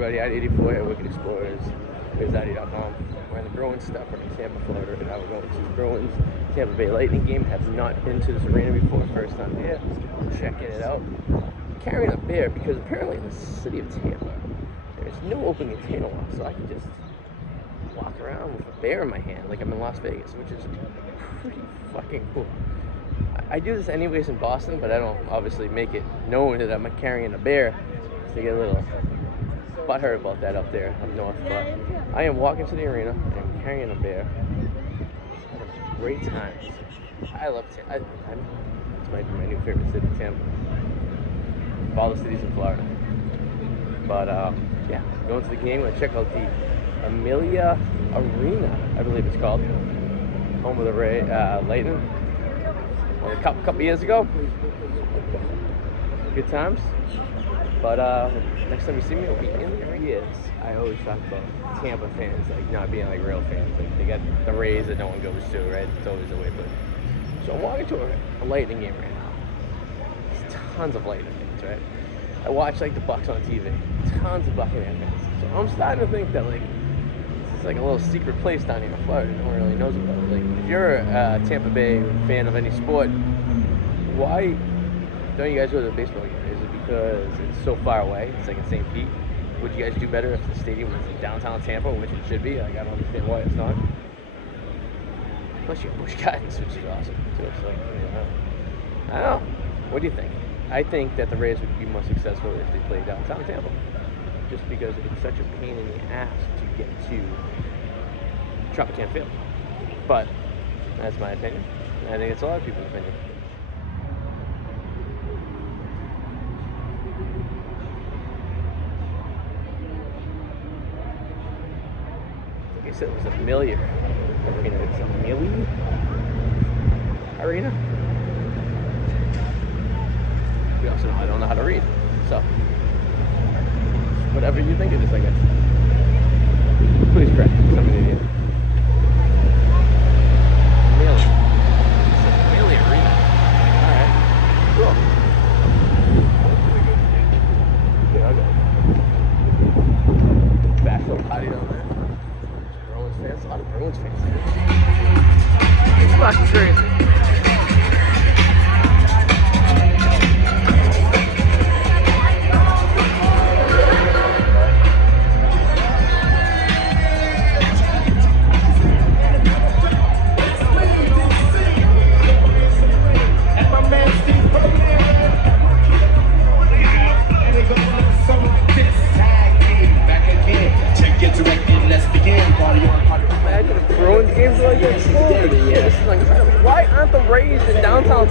everybody? I'm 84 here, Wicked Explorers, bizarre.com. We're in the Bruins stuff. We're in Tampa, Florida, and now we're going to the Bruins Tampa Bay Lightning game. Have not been to this arena before, first time here. Checking it out. Carrying a bear because apparently in the city of Tampa, there's no open container law, so I can just walk around with a bear in my hand like I'm in Las Vegas, which is pretty fucking cool. I do this anyways in Boston, but I don't obviously make it known that I'm carrying a bear. So you get a little butthurt about that up there up north. But I am walking to the arena and carrying a bear. Having a great time. I love Tampa. This might be my new favorite city, Tampa. Of all the cities in Florida. But yeah, going to the game. We're gonna check out the Amalie Arena, I believe it's called. Home of the Lightning. A couple years ago. Good times. But next time you see me, it'll be in the years. I always talk about Tampa fans like not being like real fans. Like they got the Rays that no one goes to, right? It's always a way. But so I'm walking to a Lightning game right now. There's tons of Lightning fans, right? I watch like the Bucks on TV. Tons of Buccaneers fans. So I'm starting to think that like it's like a little secret place down here in Florida no one really knows about it. Like, if you're a Tampa Bay fan of any sport, why don't you guys go to the baseball game? Is it because it's so far away? It's like in St. Pete. Would you guys do better if the stadium was in downtown Tampa, which it should be? Like, I don't understand why it's not. Plus you have Busch Gardens, which is awesome too. So, I don't know. What do you think? I think that the Rays would be more successful if they played downtown Tampa. Just because it's such a pain in the ass to get to Tropicana Field. But that's my opinion. I think it's a lot of people's opinion. Like I said, it was Amalie Arena. It's Amalie Arena. We also know I don't know how to read. So whatever you think it is, I guess. Please correct me, because I'm an idiot. Amalie. It's an Amalie Arena. Alright. Cool. Okay, I'll go. Bachelor party down there. Bruins fans. A lot of Bruins fans there. It's fucking crazy.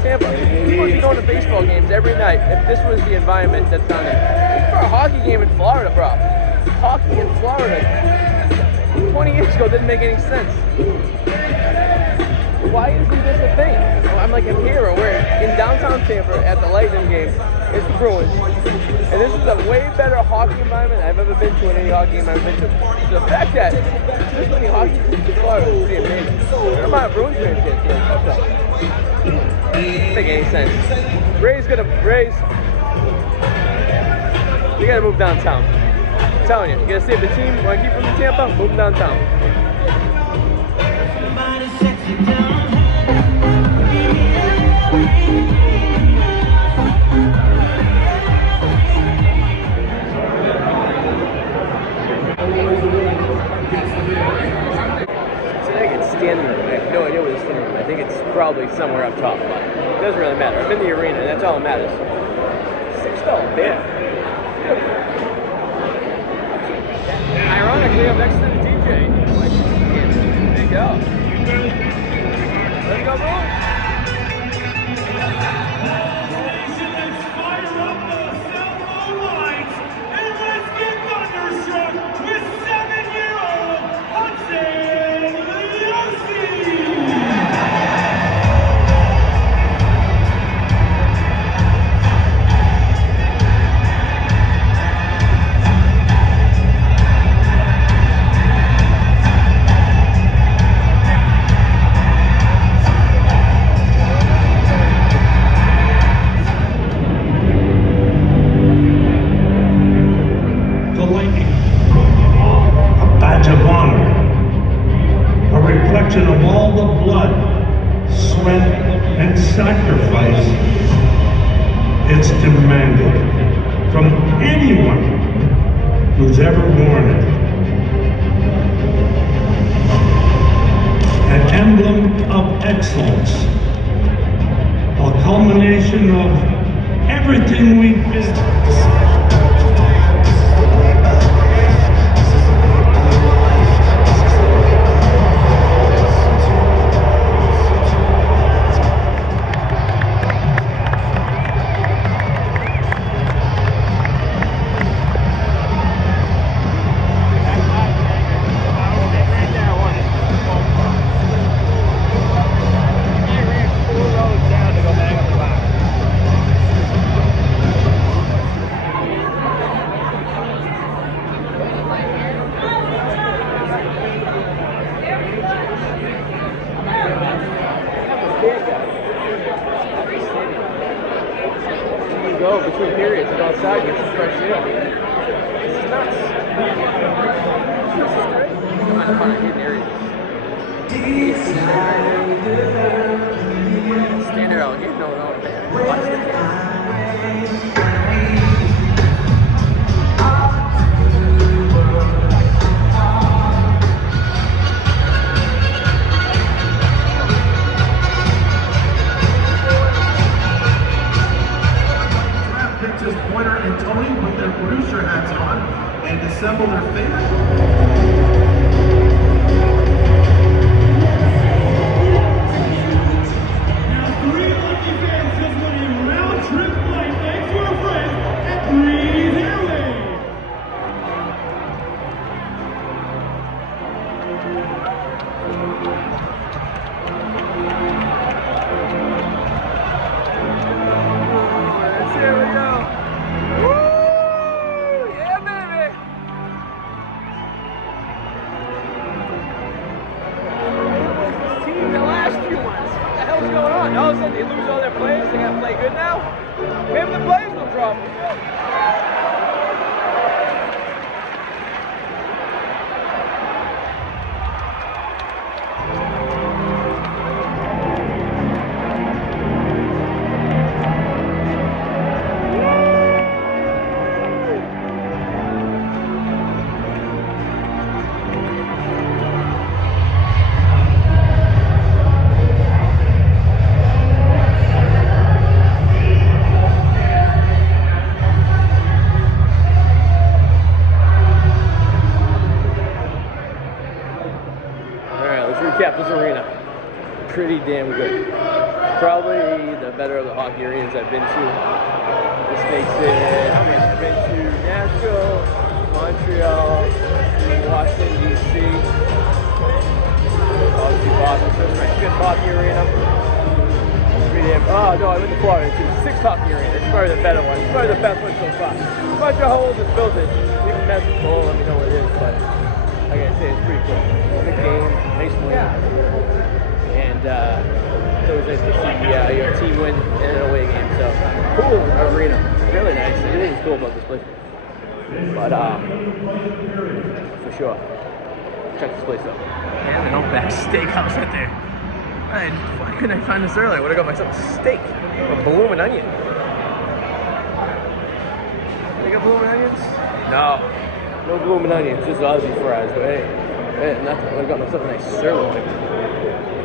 Tampa. People would be going to baseball games every night if this was the environment that's down there. For a hockey game in Florida, bro. Hockey in Florida 20 years ago didn't make any sense. Why isn't this a thing? I'm like, I'm here, we're in downtown Tampa at the Lightning game. It's the Bruins. And this is a way better hockey environment I've ever been to in any hockey game I've been to. The fact that this many hockey teams in Florida is pretty amazing. What about Bruins fans here? Doesn't make any sense. Rays, you gotta move downtown. I'm telling you, you gotta save the team. You wanna keep them in Tampa? Move them downtown. Standing room. I have no idea where the standing room is. I think it's probably somewhere up top, but it doesn't really matter. I'm in the arena, and that's all that matters. $6 beer. Ironically, I'm next to the DJ. There you go. Let's go, Bruins. Let's fire up the cell phone lines, and let's get thunderstruck with 7-year-old Hudson. of blood, sweat, and sacrifice, it's demanded from anyone who's ever worn it. An emblem of excellence, a culmination of everything we've been. Go between periods and outside get some fresh air. This is nuts. This is great. I'm not fun hidden areas. Stand there out here, no, man. Watch this. Pointer and Tony put their producer hats on and assemble their favorite. All of a sudden they lose all their players, they gotta play good now? Maybe the players will drop them. Recap this arena. Pretty damn good. Probably the better of the hockey arenas I've been to. This makes it, how many I've been to? Nashville, Montreal, Washington, D.C. Obviously Boston, so it's my fifth hockey arena. Pretty damn, oh no, I went to Florida too. Sixth hockey arena. It's probably the better one. It's probably the best one so far. I'm not sure how old this building is. You can mess with the hole, let me know what it is, but like I say, it's pretty cool. Good game, nice win. And it's always nice to see your team win in an away game. So, cool arena. Really nice. Everything's cool about this place. But, for sure, check this place out. Yeah, an Outback Steakhouse right there. Why couldn't I find this earlier? I would have got myself a steak. A blooming onion. You got blooming onions? No. No blooming onions, just Aussie fries, but hey, nothing. I would have got myself a nice sirloin.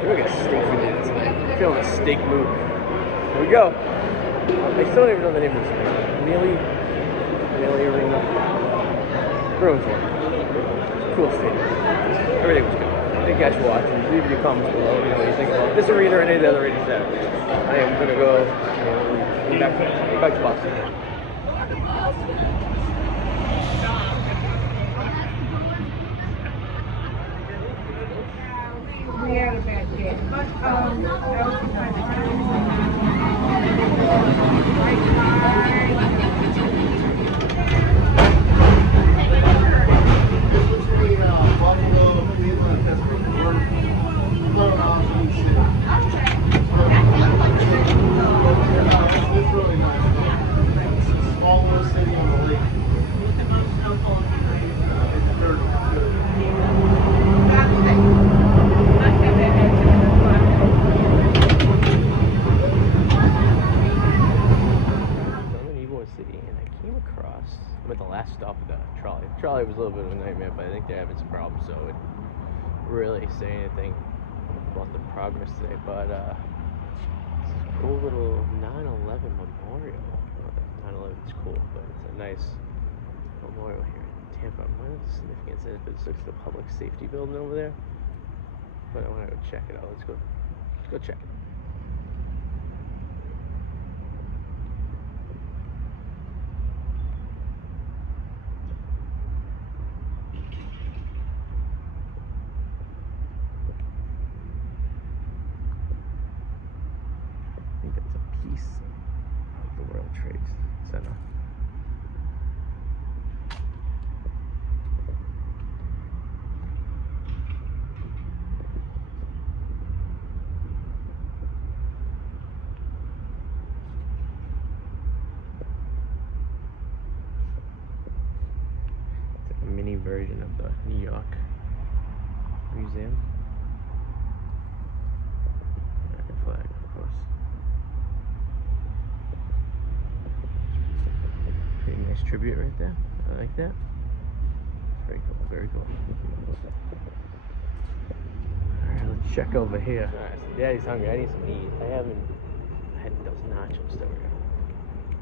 Maybe I got steak for dinner tonight. I'm feeling a steak mood. Here we go. I still don't even know the name of this place. Amalie Arena. Bruins one. Cool steak. Everything was good. Thank you guys for watching. Leave your comments below. Let me know what you think about this arena or any of the other arenas there. I am going to go back to Boston. We had a bad day, but that was kind It's really nice. It's the smallest city on the lake. It's third. little bit of a nightmare, but I think they're having some problems, so it really say anything about the progress today. But it's a cool little 9/11 memorial. 9/11 is cool, but it's a nice memorial here in Tampa. What is the significance of it? It looks like the public safety building over there. But I want to go check it out. Let's go check it out. I think that's a piece of the World Trade Center. Mini version of the New York Museum. American flag, of course. Pretty nice tribute right there. I like that. Very cool, very cool. Alright, let's check over here. Alright, so Daddy's hungry. I need some to eat. I had those nachos that were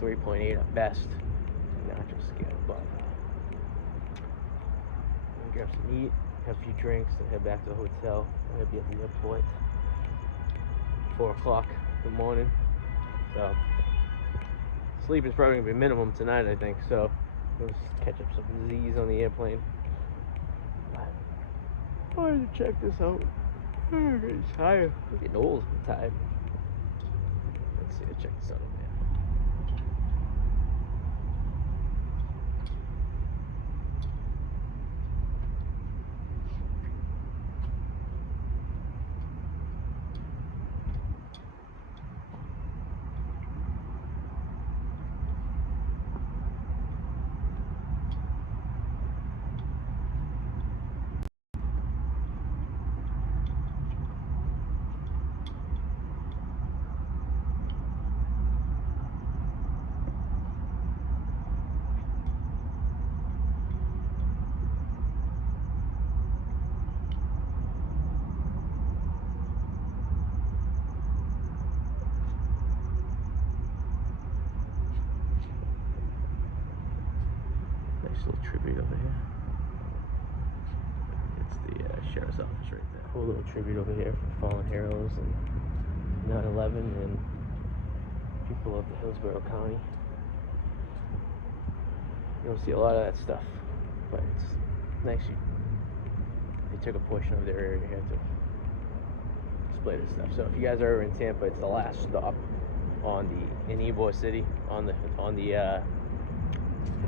3.8 at best. Nacho scale, but grab some meat, have a few drinks, and head back to the hotel. I'm gonna be at the airport 4 o'clock in the morning. So sleep is probably gonna be minimum tonight, I think. So let's catch up some Z's on the airplane. I wanted to check this out. I'm getting tired. I'm getting old. I'm tired. Let's see. Let's check this out over there. Nice little tribute over here. It's the sheriff's office right there. Cool little tribute over here for fallen heroes and 9/11 and people of the Hillsborough County. You don't see a lot of that stuff, but it's nice. They took a portion of their area here to display this stuff. So if you guys are ever in Tampa, it's the last stop in Ybor City on the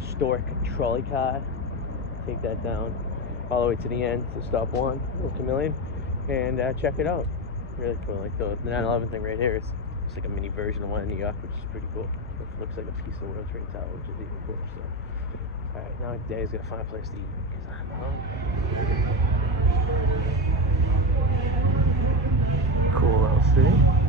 historic trolley car. Take that down all the way to the end to stop 1, little chameleon, and check it out. Really cool. Like the 9/11 thing right here. It's like a mini version of one in New York, which is pretty cool. It looks like a piece of the World Trade Tower, which is even cool. So, all right, now Daddy's gonna find a place to eat because I'm hungry. Cool little city.